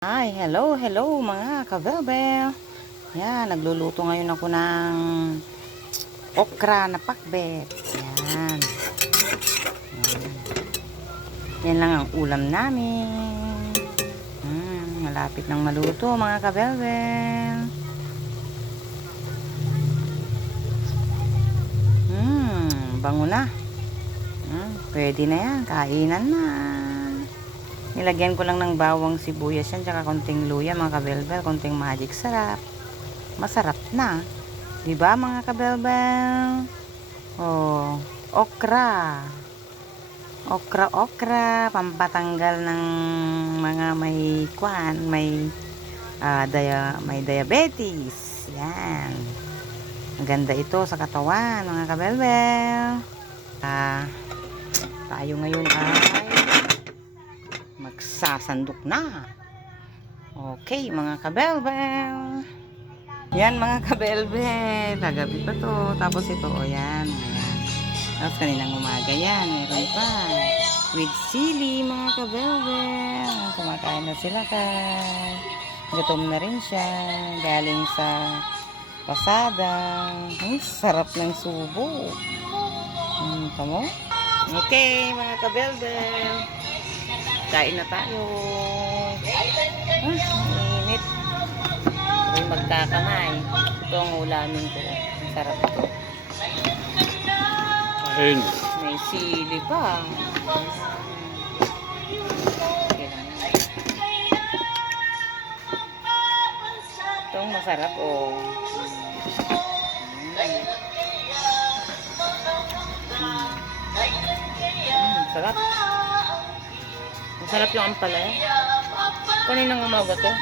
Hi, hello mga kabebe. Yan, nagluluto ngayon ako ng okra na pakbet. Yan. Yan lang ang ulam namin. Malapit nang maluto mga kabebe. Bango na. Pwede na yan, kainan na. Nilagyan ko lang ng bawang sibuyas yan, tsaka konting luya mga kabelbel, konting magic sarap. Masarap na. Diba mga kabelbel? Oh, okra. Okra, pampatanggal ng mga may may diabetes. Yan. Maganda ito sa katawan mga kabelbel. Tayo ngayon ay magsasandok na. Okay mga kabelbel. Yan mga kabelbel. Kagabi pa to. Tapos ito o yan. Tapos kaninang umaga yan. Meron pa. With sili mga kabelbel. Kumakain na sila kay. Gutom na rin siya. Galing sa pasada. Sarap ng subo. Tamo? Okay mga kabelbel. Kain na tayo. Init. May magkakamay. Ito ang ulamin ko. Sarap ito. Ayun. May sili pa. Itong masarap oh. Sarap. Masarap yung ampalaya. Kaninang umaga to.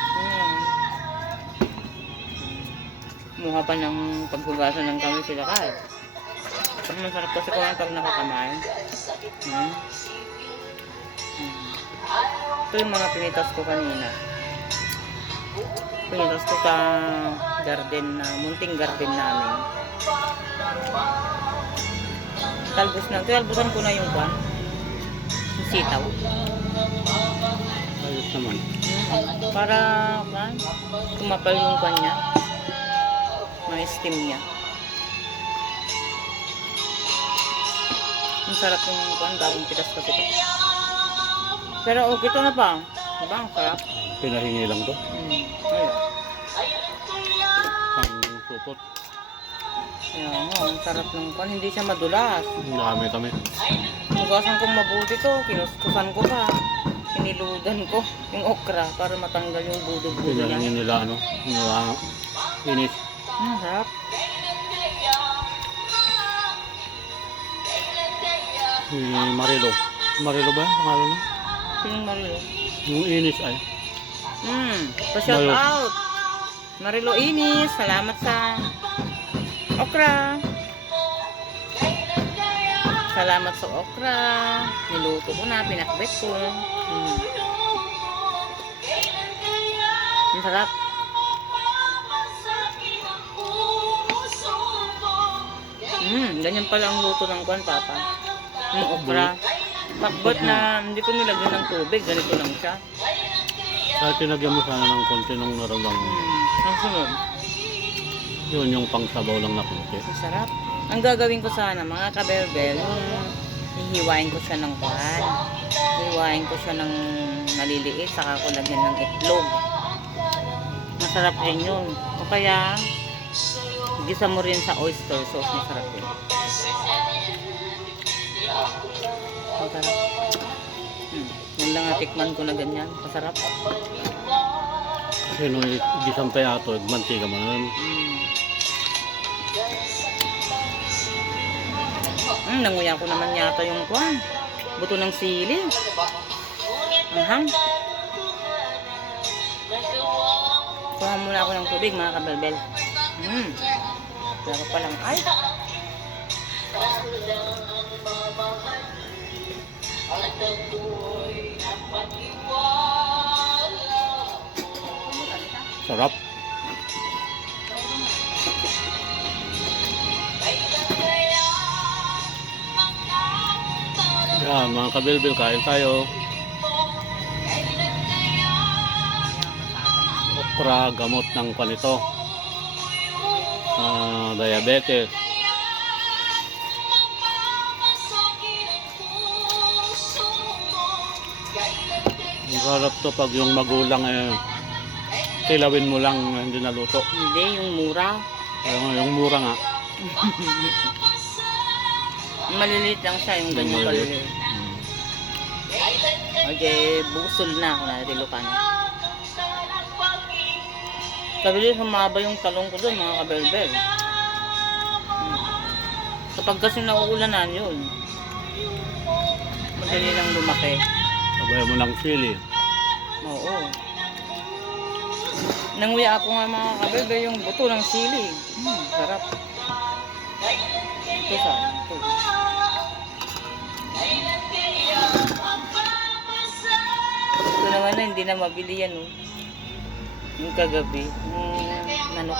Mukha pa ng paghugasan ng kamay sila kahit. Masarap kasi kumain pag nakakamay. Ito yung mga pinitas ko kanina. Pinitas ko sa garden na, munting garden namin. Talbos na. Talbosan ko na yung kwan. Yung sitaw. Ayos naman. Para kumapal yung kwan niya. Ma-steam niya. Ang sarap yung kwan. Bagong pitas kasi ito. Pero okay ito na pa. Diba? Ang sarap. Pinahingi lang to. Ayun. Pang supot. Ayan, ang sarap ng kwan. Hindi siya madulas. Dami kami. Hugasan kong mabuti to. Kinuskusan ko pa. Hiniludan ko yung okra para matanggal yung budog-budog niya. Pinahingi nila inis. Sarap. Si Marilo. Marilo ba? Pangalan niya? Sinong Marilo? Yung inis ay. Pa-shout out. Marilo Inis. Salamat sa okra. Salamat sa okra. Niluto ko na. Pinakbet ko. Ang sarap. Ganyan pala ang luto ng kwan, Papa. Yung okra. Pakbot na hindi ko nilagyan ng tubig. Ganito lang siya. Kahit tinagyan mo sana ng konti nung naroon. Ang sunod. Yun yung pangsabaw lang na konti. Ang sarap. Ang gagawin ko sana, mga kabelbel, hihiwain ko siya ng kwan. Hihiwain ko siya ng maliliit. Saka ko lagyan ng itlog. Masarap rin yun. O kaya, gisa mo rin sa oyster sauce. Masarap yun. Ang sarap. Yun lang natikman ko na ganyan. Masarap. Kasi nung gisang payato, mantika mo nun. Nanguya ko naman yata yung kwan. Buto ng sili. Anghang. Kuha muna ako ng tubig mga kabelbel. Laro pa lang. Ay! Sarap. Yan, mga kabelbel, kain tayo. okra, gamot ng panito. Diabetes. Ang sarap to pag yung magulang kilawin mo lang hindi naluto. Hindi, yung mura. Yung mura nga. Maliliit lang siya, yung ganyan kaliliit. Okay, busol na ako na rilukan. Kabili, humaba yung talong ko doon, mga kabelbel. Kapag kasi nauulanan yun, madali lang lumaki. Sabay mo lang sili. Oo. Nanguya ako nga mga kabelbel yung buto ng sili. Sarap. Ito sa ito. Ito naman na, hindi na mabili yan. Oh. Yung kagabi. Yung manok.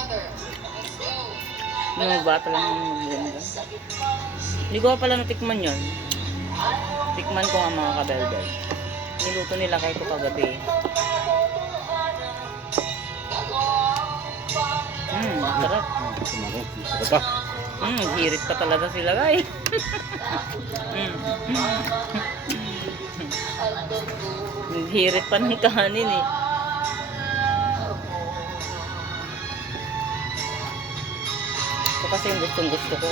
Yung bata lang yung maganda. Hindi ko pala natikman yun. Tikman ko nga mga kabelbel. Niluto nila kahit ito kagabi. Sarap. Sarap pa. Hirit pa talaga sila guys. Hirit pa ng kanin eh. Ito kasi yung gustong gusto ko.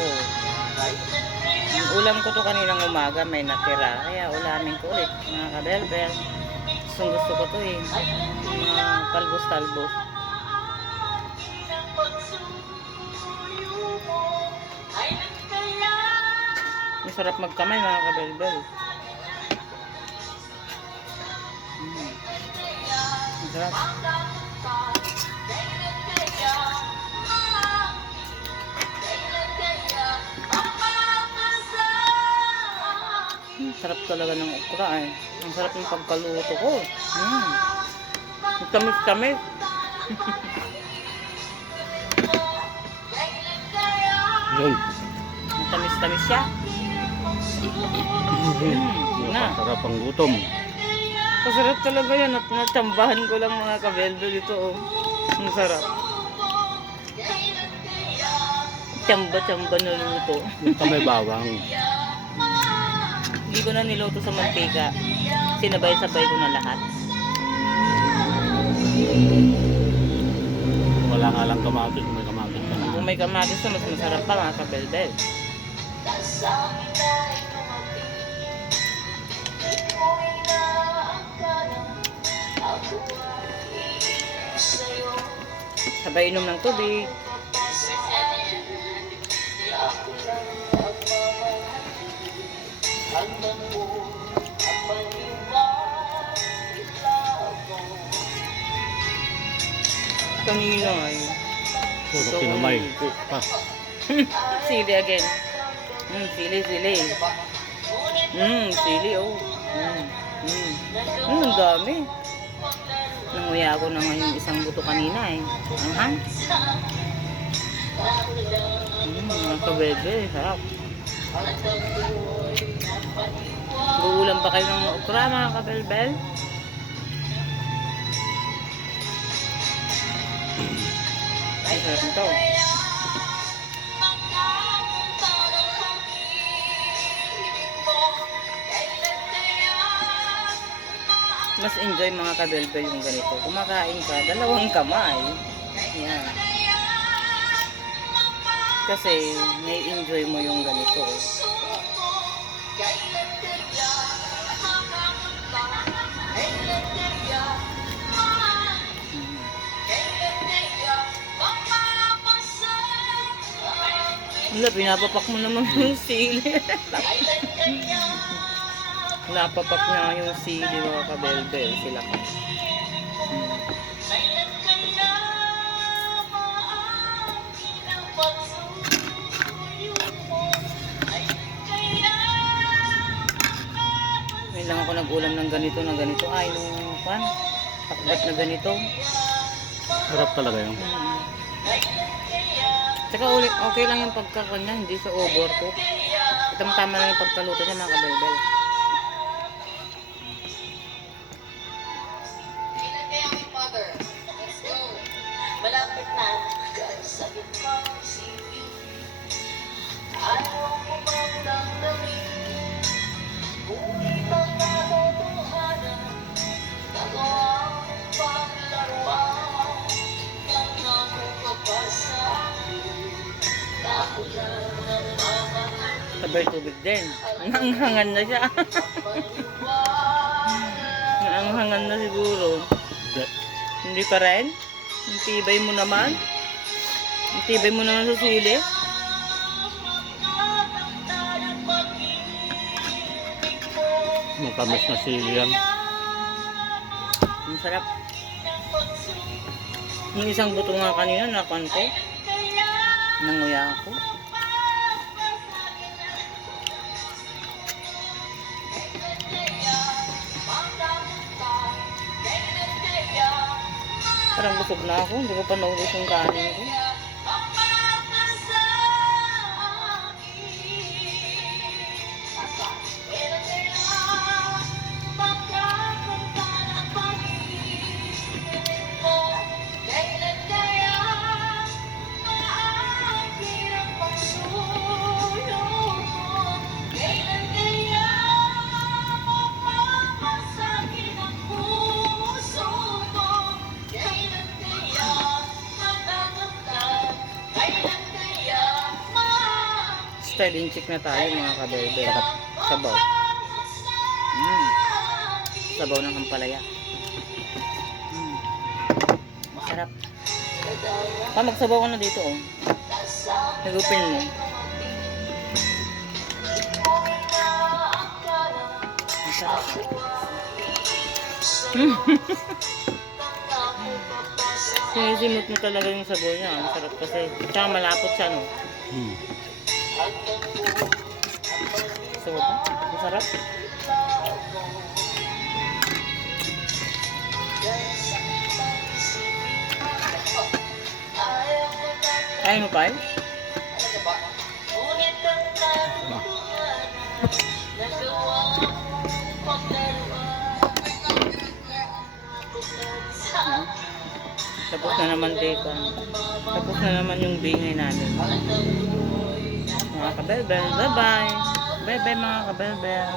Ang ulam ko to kaninang umaga may natira. Kaya ulamin ko ulit mga kabelbel. Gustong gusto ko to eh. Mga talbos-talbos. Masarap magkamay mga kabelbel. Masarap. Sarap talaga ng okra eh. Ang sarap ng pagkaluto ko. Ang tamis-tamis. Yun. Ang tamis-tamis siya. Sarap ang gutom. Masarap talaga yan at natambahan ko lang mga kabelbel ito oh. Ang sarap. Tsamba-tsamba na luto. Ito may bawang. Hindi ko na niluto sa mantika. Sinabay-sabay ko na lahat. Wala nga lang kamatis. May kamatis ka na. Kung may kamatis na mas masarap pa mga kabelbel. Sabay inom ng tubig. Kanina ay. Puro kinamay. Pa. Sili again. Sili. Sili oh. Ang dami. Nanguya ako na ngayon isang buto kanina eh. Anghang. Mga kabebe, sarap. Uulam ba kayo ng okra mga kabelbel? Ay, sarap nito. Mas enjoy mga kabelbel yung ganito. Kumakain ka, dalawang kamay. Yan. Kasi may enjoy mo yung ganito. Wala, pinapapak mo naman yung sili. Napapak na yung sili mga kabelbel. Sila ka. Ngayon lang ako nag-ulam ng ganito na ganito. Ay, nung pan, takbat na ganito. Sarap talaga yun. Tsaka okay lang yung pagkakanya, hindi sa overcook. Tama-tama lang yung pagkaluto niya mga kabelbel. Sabay tubig din. Nanghangan na siya. Nanghangan na siguro. Hindi. Hindi pa rin? Ang tibay mo naman. Ang tibay mo naman sa sili. Matamis na sili yan. Ang sarap. Yung isang buto nga kanina, nakuan ko. Nanguya ako. Parang busog na ako. Hindi ko pa naubos yung kanin ko. Styling chick na tayo mga kabebe. Sabaw. Sabaw ng ampalaya. Masarap. Magsabaw ka na dito oh. Higupin mo. Masarap. Sinisimot mo talaga yung sabaw niya. Masarap kasi. Tsaka malapot siya no. Gusto mo ba? Masarap. Kaya mo pa eh? Tapos na naman dito. Tapos na naman yung bingay namin. Mga kabelbel, bye bye. Bye bye mga kabelbel.